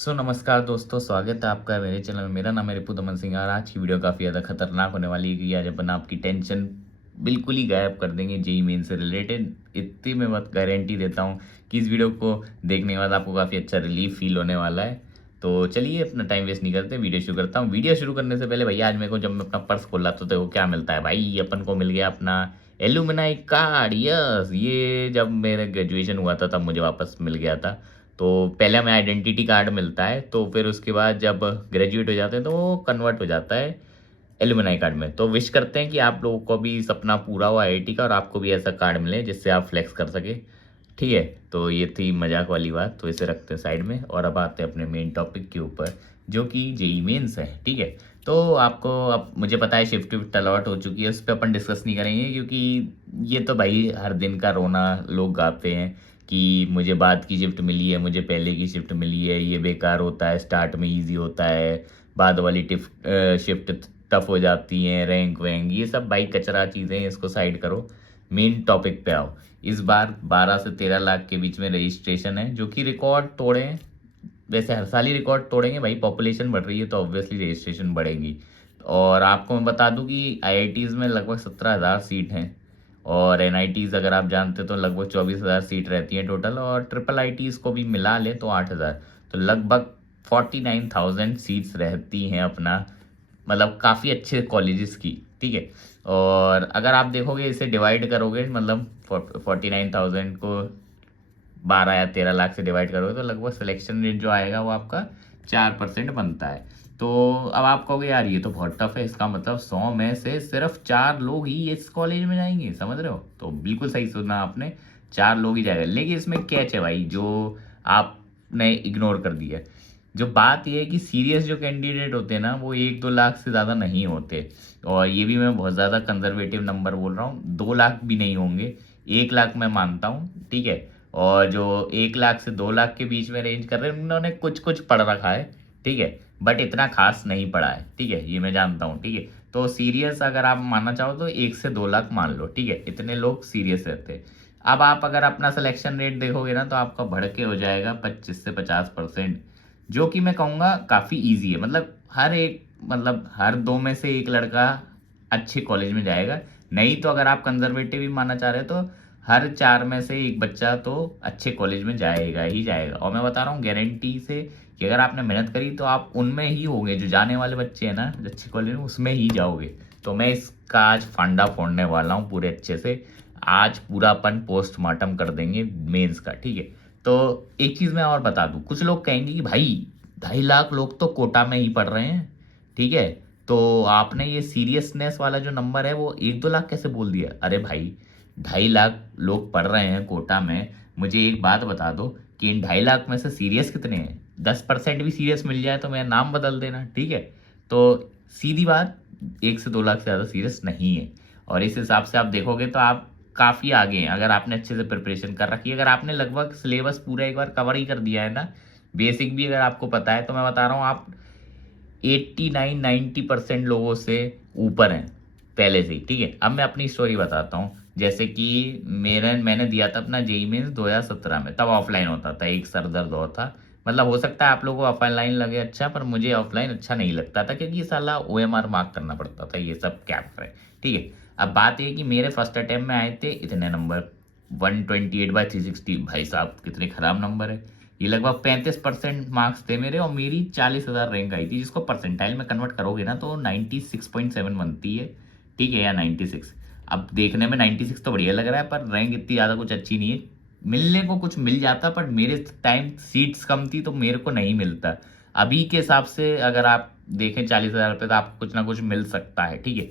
नमस्कार दोस्तों, स्वागत है आपका मेरे चैनल में। मेरा नाम है रिपु दमन सिंह और आज की वीडियो काफ़ी ज़्यादा खतरनाक होने वाली है क्योंकि आज अपन आपकी टेंशन बिल्कुल ही गायब कर देंगे जेईई मेन से रिलेटेड। इतनी मैं बात गारंटी देता हूँ कि इस वीडियो को देखने के बाद आपको काफ़ी अच्छा रिलीफ फील होने वाला है। तो चलिए अपना टाइम वेस्ट नहीं करते, वीडियो शुरू करता हूँ। वीडियो शुरू करने से पहले भैया आज मेरे को जब मैं अपना पर्स खोला तो देखो क्या मिलता है भाई। अपन को मिल गया अपना एलुमनाई कार्ड। यस, ये जब मेरा ग्रेजुएशन हुआ था तब मुझे वापस मिल गया था। तो पहले हमें आइडेंटिटी कार्ड मिलता है, तो फिर उसके बाद जब ग्रेजुएट हो जाते हैं तो वो कन्वर्ट हो जाता है एलुमनाई कार्ड में। तो विश करते हैं कि आप लोगों को भी सपना पूरा हो आईआईटी का और आपको भी ऐसा कार्ड मिले जिससे आप फ्लेक्स कर सके। ठीक है, तो ये थी मजाक वाली बात, तो इसे रखते हैं साइड में और अब आते हैं अपने मेन टॉपिक के ऊपर जो कि जेईई मेंस है। ठीक है, तो आपको अब मुझे पता है शिफ्ट विफ्ट अलॉट हो चुकी है, उस पर अपन डिस्कस नहीं करेंगे क्योंकि ये तो भाई हर दिन का रोना लोग गाते हैं कि मुझे बाद की शिफ्ट मिली है, मुझे पहले की शिफ्ट मिली है, ये बेकार होता है, स्टार्ट में इजी होता है, बाद वाली शिफ्ट टफ हो जाती हैं, रैंक वैंक, ये सब भाई कचरा चीज़ें हैं, इसको साइड करो, मेन टॉपिक पे आओ। इस बार 12 से 13 लाख के बीच में रजिस्ट्रेशन है जो कि रिकॉर्ड तोड़े हैं। वैसे हर साल ही रिकॉर्ड तोड़ेंगे भाई, पॉपुलेशन बढ़ रही है तो ऑब्वियसली रजिस्ट्रेशन बढ़ेगी। और आपको मैं बता दूं कि आईआईटीज़ में लगभग 17,000 सीट हैं और एनआईटीज़ अगर आप जानते तो लगभग 24,000 सीट रहती हैं टोटल, और ट्रिपल आईटीज़ को भी मिला लें तो 8,000, तो लगभग 49,000 सीट्स रहती हैं अपना, मतलब काफ़ी अच्छे कॉलेजेस की। ठीक है, और अगर आप देखोगे इसे डिवाइड करोगे, मतलब 49,000 को 12 या 13 लाख से डिवाइड करोगे तो लगभग सिलेक्शन रेट जो आएगा वो आपका 4% बनता है। तो अब आप कहोगे यार ये तो बहुत टफ है, इसका मतलब 100 में से सिर्फ 4 लोग ही इस कॉलेज में जाएंगे, समझ रहे हो? तो बिल्कुल सही सुना आपने, 4 लोग ही जाएगा। लेकिन इसमें कैच है भाई जो आपने इग्नोर कर दिया है। जो बात ये है कि सीरियस जो कैंडिडेट होते हैं ना वो 1-2 लाख से ज़्यादा नहीं होते, और ये भी मैं बहुत ज़्यादा कंजर्वेटिव नंबर बोल रहा हूँ, 2 लाख भी नहीं होंगे, 1 लाख मैं मानता हूँ। ठीक है, और जो 1 लाख से 2 लाख के बीच में रेंज कर रहे हैं उन्होंने कुछ कुछ पढ़ रखा है। ठीक है, बट इतना खास नहीं पढ़ा है। ठीक है, ये मैं जानता हूँ। ठीक है, तो सीरियस अगर आप मानना चाहो तो 1 से 2 लाख मान लो। ठीक है, इतने लोग सीरियस रहते हैं। अब आप अगर अपना सिलेक्शन रेट देखोगे ना तो आपका बढ़ के हो जाएगा 25 से 50%, जो कि मैं कहूँगा काफ़ी ईजी है। मतलब हर 2 में से 1 लड़का अच्छे कॉलेज में जाएगा। नहीं तो अगर आप कंजर्वेटिव ही मानना चाह रहे हो तो हर 4 में से 1 बच्चा तो अच्छे कॉलेज में जाएगा ही जाएगा। और मैं बता रहा हूँ गारंटी से कि अगर आपने मेहनत करी तो आप उनमें ही होंगे, जो जाने वाले बच्चे हैं ना अच्छे कॉलेज में उसमें ही जाओगे। तो मैं इसका आज फंडा फोड़ने वाला हूँ पूरे अच्छे से। आज पूरा अपन पोस्टमार्टम कर देंगे मेंस का। ठीक है, तो एक चीज़ मैं और बता दूँ, कुछ लोग कहेंगे कि भाई 2.5 लाख लोग तो कोटा में ही पढ़ रहे हैं। ठीक है, तो आपने ये सीरियसनेस वाला जो नंबर है वो 1-2 लाख कैसे बोल दिया? अरे भाई 2.5 लाख लोग पढ़ रहे हैं कोटा में, मुझे एक बात बता दो कि इन 2.5 लाख में से सीरियस कितने हैं? 10% भी सीरियस मिल जाए तो मेरा नाम बदल देना। ठीक है, तो सीधी बात, 1 से 2 लाख से ज़्यादा सीरियस नहीं है। और इस हिसाब से आप देखोगे तो आप काफ़ी आगे हैं अगर आपने अच्छे से प्रिपरेशन कर रखी है। अगर आपने लगभग सिलेबस पूरा एक बार कवर ही कर दिया है ना, बेसिक भी अगर आपको पता है, तो मैं बता रहा हूँ आप 89-90% लोगों से ऊपर हैं पहले से ही। ठीक है, अब मैं अपनी स्टोरी बताता हूँ। जैसे कि मैंने दिया था अपना जेईई मेंस 2017 में, तब ऑफलाइन होता था, एक सर दर्द और था। मतलब हो सकता है आप लोगों को ऑफलाइन लगे अच्छा, पर मुझे ऑफलाइन अच्छा नहीं लगता था क्योंकि साला ओएमआर मार्क करना पड़ता था, ये सब क्या है। ठीक है, अब बात ये कि मेरे फर्स्ट अटेम्प्ट में आए थे इतने नंबर, 128/360। भाई साहब कितने खराब नंबर है, ये लगभग 35% मार्क्स थे मेरे, और मेरी 40,000 रैंक आई थी, जिसको परसेंटाइल में कन्वर्ट करोगे ना तो 96.7 बनती है। ठीक है, या 96। अब देखने में 96 तो बढ़िया लग रहा है, पर रैंक इतनी ज़्यादा कुछ अच्छी नहीं है। मिलने को कुछ मिल जाता, पर मेरे टाइम सीट्स कम थी तो मेरे को नहीं मिलता। अभी के हिसाब से अगर आप देखें 40,000 रुपये तो आपको कुछ ना कुछ मिल सकता है। ठीक है,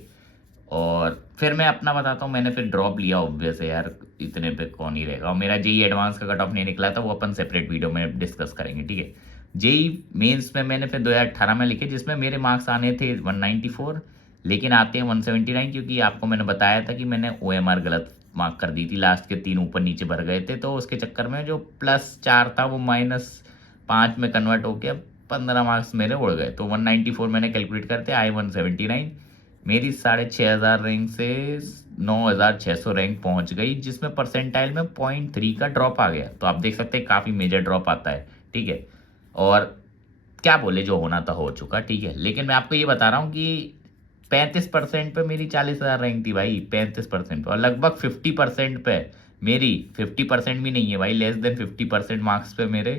और फिर मैं अपना बताता हूँ, मैंने फिर ड्रॉप लिया ऑब्वियस है यार, इतने पे कौन ही रहेगा। और मेरा जेई एडवांस का कट ऑफ नहीं निकला था, वो अपन सेपरेट वीडियो में डिस्कस करेंगे। ठीक है, जेई मेंस में मैंने फिर 2018 में लिखे जिसमें मेरे मार्क्स आने थे 194, लेकिन आते हैं 179, क्योंकि आपको मैंने बताया था कि मैंने ओएमआर गलत मार्क कर दी थी, लास्ट के 3 ऊपर नीचे भर गए थे, तो उसके चक्कर में जो +4 था वो -5 में कन्वर्ट होकर 15 मार्क्स मेरे उड़ गए। तो 194 मैंने कैलकुलेट करते आए 179। मेरी 6,500 रैंक से 9,600 रैंक पहुंच गई, जिसमें परसेंटाइल में 0.3 का ड्रॉप आ गया। तो आप देख सकते हैं काफ़ी मेजर ड्रॉप आता है। ठीक है, और क्या बोले, जो होना था हो चुका, ठीक है। लेकिन मैं आपको ये बता रहा हूँ कि 35% पे मेरी 40,000 रैंक थी भाई, 35% पे, और लगभग 50% पे मेरी, 50% भी नहीं है भाई, लेस देन 50% मार्क्स पे मेरे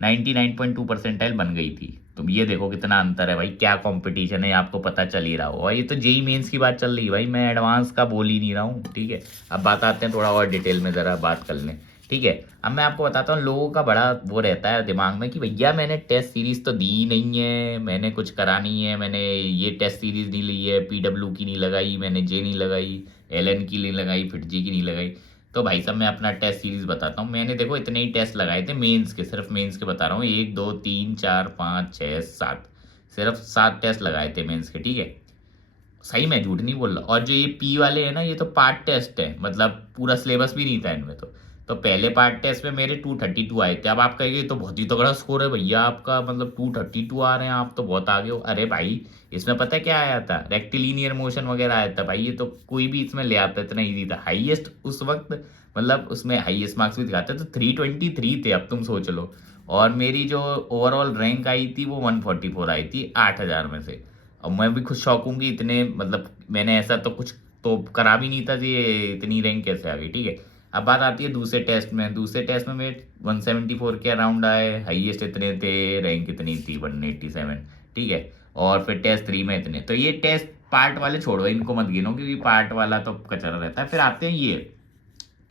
99.2 परसेंटाइल बन गई थी। तुम ये देखो कितना अंतर है भाई, क्या कंपटीशन है, आपको पता चल ही रहा हो। और ये तो जेई मेंस की बात चल रही है भाई, मैं एडवांस का बोल ही नहीं रहा हूँ, ठीक है। अब बात आते हैं थोड़ा और डिटेल में, ज़रा बात कर लें, ठीक है। अब मैं आपको बताता हूँ, लोगों का बड़ा वो रहता है दिमाग में कि भैया मैंने टेस्ट सीरीज तो दी नहीं है, मैंने कुछ करा नहीं है, मैंने ये टेस्ट सीरीज नहीं ली है, पीडब्ल्यू की नहीं लगाई, मैंने जे नहीं लगाई, एलएन की नहीं लगाई, फिर जी की नहीं लगाई। तो भाई साहब मैं अपना टेस्ट सीरीज बताता हूँ। मैंने देखो इतने ही टेस्ट लगाए थे मेंस के, सिर्फ मेंस के बता रहा हूँ, 1 2 3 4 5 6 7, सिर्फ 7 टेस्ट लगाए थे मेंस के, ठीक है। सही, मैं झूठ नहीं बोल रहा। और जो ये पी वाले हैं ना, ये तो पार्ट टेस्ट है, मतलब पूरा सिलेबस भी नहीं था इनमें। तो पहले पार्ट टेस्ट में मेरे 232 आए थे। अब आप कहेंगे तो बहुत ही तगड़ा स्कोर है भैया आपका, मतलब 232 आ रहे हैं, आप तो बहुत आगे हो। अरे भाई, इसमें पता है क्या आया था, रेक्टिलिनियर मोशन वगैरह आया था भाई, ये तो कोई भी इसमें ले आता, इतना ईजी था। हाईएस्ट उस वक्त, मतलब उसमें हाईएस्ट मार्क्स भी दिखाते तो 323 थे, अब तुम सोच लो। और मेरी जो ओवरऑल रैंक आई थी वो 144 आई थी 8,000 में से। और मैं भी खुद शौक हूँ कि इतने, मतलब मैंने ऐसा तो कुछ तो करा भी नहीं था कि ये इतनी रैंक कैसे आ गई, ठीक है। अब बात आती है दूसरे टेस्ट में। दूसरे टेस्ट में मेरे 174 के अराउंड आए, हाईएस्ट इतने थे, रैंक कितनी थी 187, ठीक है। और फिर टेस्ट 3 में इतने। तो ये टेस्ट पार्ट वाले छोड़ो, इनको मत गिनो क्योंकि पार्ट वाला तो कचरा रहता है। फिर आते हैं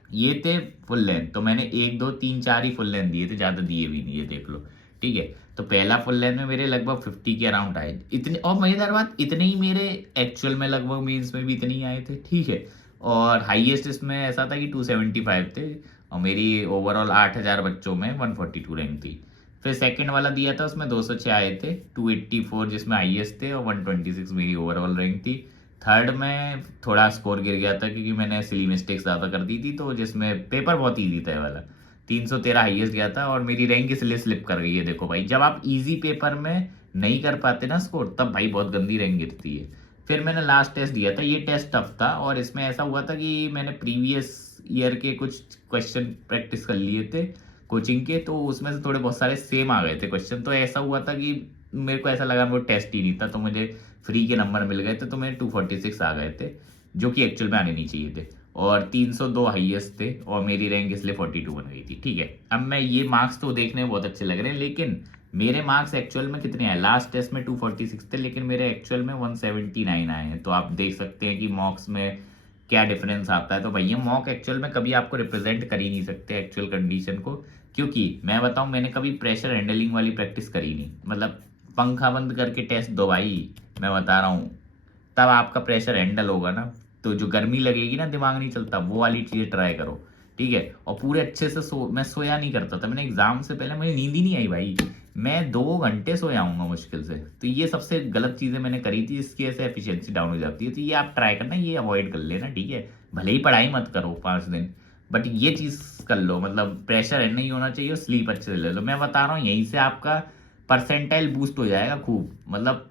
ये थे फुल लेंथ। तो मैंने 1 2 3 4 ही फुल लेंथ दिए थे, ज़्यादा दिए भी नहीं, ये देख लो, ठीक है। तो पहला फुल लेंथ में मेरे लगभग 50 के अराउंड आए इतने। और मज़ेदार बात, इतने ही मेरे एक्चुअल में लगभग मीन्स में भी इतने ही आए थे, ठीक है। और हाईएस्ट इसमें ऐसा था कि 275 थे। और मेरी ओवरऑल 8,000 बच्चों में 142 रैंक थी। फिर सेकंड वाला दिया था, उसमें 206 आए थे, 284 जिसमें हाईएस्ट थे, और 126 मेरी ओवरऑल रैंक थी। थर्ड में थोड़ा स्कोर गिर गया था क्योंकि मैंने सिली मिस्टेक्स ज़्यादा कर दी थी, तो जिसमें पेपर बहुत ईजी था ये वाला। 313 हाईएस्ट गया था, और मेरी रैंक इसलिए स्लिप कर गई है। देखो भाई, जब आप इजी पेपर में नहीं कर पाते ना स्कोर, तब भाई बहुत गंदी रैंक गिरती है। फिर मैंने लास्ट टेस्ट दिया था, ये टेस्ट टफ था, और इसमें ऐसा हुआ था कि मैंने प्रीवियस ईयर के कुछ क्वेश्चन प्रैक्टिस कर लिए थे कोचिंग के, तो उसमें से थोड़े बहुत सारे सेम आ गए थे क्वेश्चन। तो ऐसा हुआ था कि मेरे को ऐसा लगा वो टेस्ट ही नहीं था, तो मुझे फ्री के नंबर मिल गए थे, तो मेरे 246 आ गए थे, जो कि एक्चुअल में आने नहीं चाहिए थे। और 302 हाईएस्ट थे, और मेरी रैंक इसलिए 42 बन गई थी, ठीक है। अब मैं ये मार्क्स तो देखने में बहुत अच्छे लग रहे हैं, लेकिन मेरे मार्क्स एक्चुअल में कितने आए, लास्ट टेस्ट में 246 थे, लेकिन मेरे एक्चुअल में 179 आए हैं। तो आप देख सकते हैं कि मॉक्स में क्या डिफरेंस आता है। तो भैया मॉक एक्चुअल में कभी आपको रिप्रेजेंट कर ही नहीं सकते एक्चुअल कंडीशन को, क्योंकि मैं बताऊं, मैंने कभी प्रेशर हैंडलिंग वाली प्रैक्टिस करी नहीं। मतलब पंखा बंद करके टेस्ट दो भाई, मैं बता रहा हूँ, तब आपका प्रेशर हैंडल होगा ना। तो जो गर्मी लगेगी ना, दिमाग नहीं चलता, वो वाली चीज़ ट्राई करो, ठीक है। और पूरे अच्छे से मैं सोया नहीं करता था, मैंने एग्जाम से पहले मुझे नींद ही नहीं आई भाई, मैं 2 घंटे सोया हूँगा मुश्किल से। तो ये सबसे गलत चीज़ें मैंने करी थी, इसकी ऐसे एफिशिएंसी डाउन हो जाती है। तो ये आप ट्राई करना, ये अवॉइड कर लेना, ठीक है। भले ही पढ़ाई मत करो 5 दिन, बट ये चीज़ कर लो, मतलब प्रेशर है नहीं होना चाहिए, और स्लीप अच्छे से ले लो। मैं बता रहा हूँ, यहीं से आपका परसेंटाइल बूस्ट हो जाएगा खूब। मतलब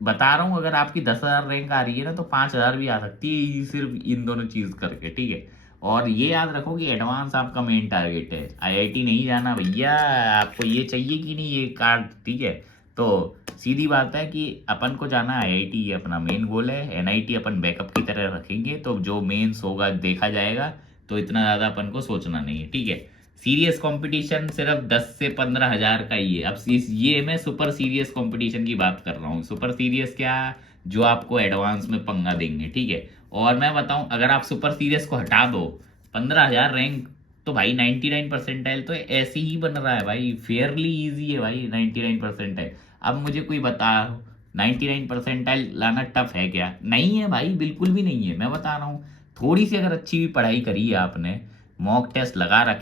बता रहा हूँ, अगर आपकी 10,000 रैंक आ रही है ना, तो 5,000 भी आ सकती है सिर्फ इन दोनों चीज़ करके, ठीक है। और ये याद रखो कि एडवांस आपका मेन टारगेट है, आईआईटी नहीं जाना भैया। आपको ये चाहिए कि नहीं ये कार्ड, ठीक है। तो सीधी बात है कि अपन को जाना आईआईटी, ये अपना मेन गोल है। एनआईटी अपन बैकअप की तरह रखेंगे, तो जो मेंस होगा देखा जाएगा, तो इतना ज़्यादा अपन को सोचना नहीं है, ठीक है। सीरियस कंपटीशन सिर्फ 10 से 15,000 का ही है। अब ये मैं सुपर सीरियस कंपटीशन की बात कर रहा हूँ। सुपर सीरियस क्या, जो आपको एडवांस में पंगा देंगे, ठीक है। और मैं बताऊं, अगर आप सुपर सीरियस को हटा दो, 15,000 रैंक, तो भाई 99 परसेंटाइल तो ऐसे ही बन रहा है भाई, फेयरली इजी है भाई 99 परसेंटाइल। अब मुझे कोई बता, 99 परसेंटाइल लाना टफ है क्या? नहीं है भाई, बिल्कुल भी नहीं है। मैं बता रहा हूँ, थोड़ी सी अगर अच्छी भी पढ़ाई करी है आपने, मॉक टेस्ट लगा रखे